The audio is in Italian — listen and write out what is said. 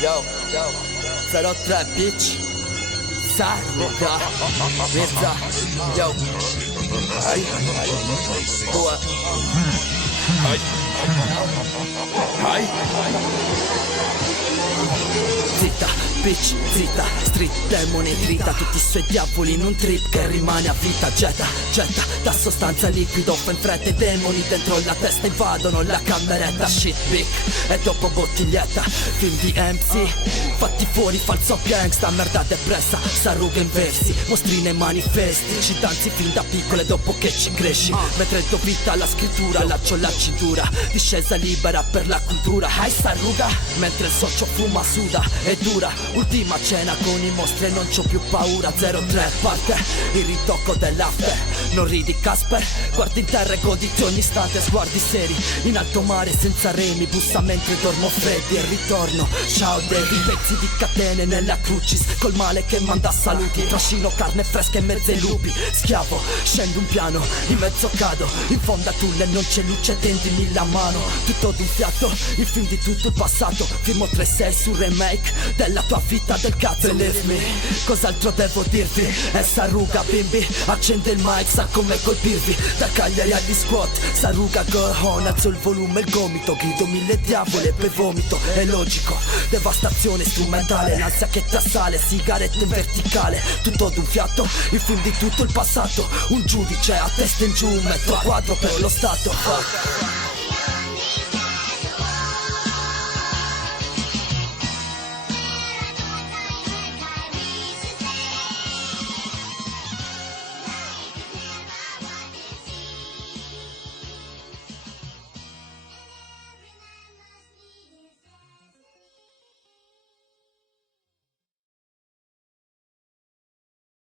Yo, 03 bitch. Sarruga Mirza. Yo. Hai. Due. Hai. Zitta, bitch, zitta, street demone grida tutti i suoi diavoli in un trip che rimane a vita. Getta, da sostanza liquida fa in fretta i demoni dentro la testa invadono la cameretta. Shit big e dopo bottiglietta, film di MC fatti fuori, falso gangsta, merda depressa, s'arruga in versi, mostri nei manifesti, ci danzi fin da piccole dopo che ci cresci, mentre do vita alla scrittura, laccio la cintura, discesa libera per la cultura. Hai s'arruga, mentre il socio fuma, suda e dura, ultima cena con i mostri e non c'ho più paura. 03 parte il ritocco dell'after, non ridi Casper, guardi in terra e goditi ogni istante, sguardi seri in alto mare senza remi, bussa mentre dormo freddi e ritorno. Ciao Devi, pezzi di catene nella crucis, col male che manda saluti, trascino carne fresca in mezzo ai lupi, schiavo, scendo un piano, in mezzo cado, in fondo a tulle non c'è luce, tendimi la mano, tutto d'un fiato, il film di tutto il passato, firmo 3-6 sul remake della tua vita del cazzo. Believe me, cos'altro devo dirvi? È s'arruga bimbi, accende il mic, sa come colpirvi, da Cagliari agli squat, s'arruga go on, alzo il volume, il gomito, grido mille diavole e poi vomito, è logico, devastazione strumentale, l'ansia che t'assale, sigarette in verticale, tutto d'un fiato, il film di tutto il passato, un giudice a testa in giù, metto a quadro per lo stato.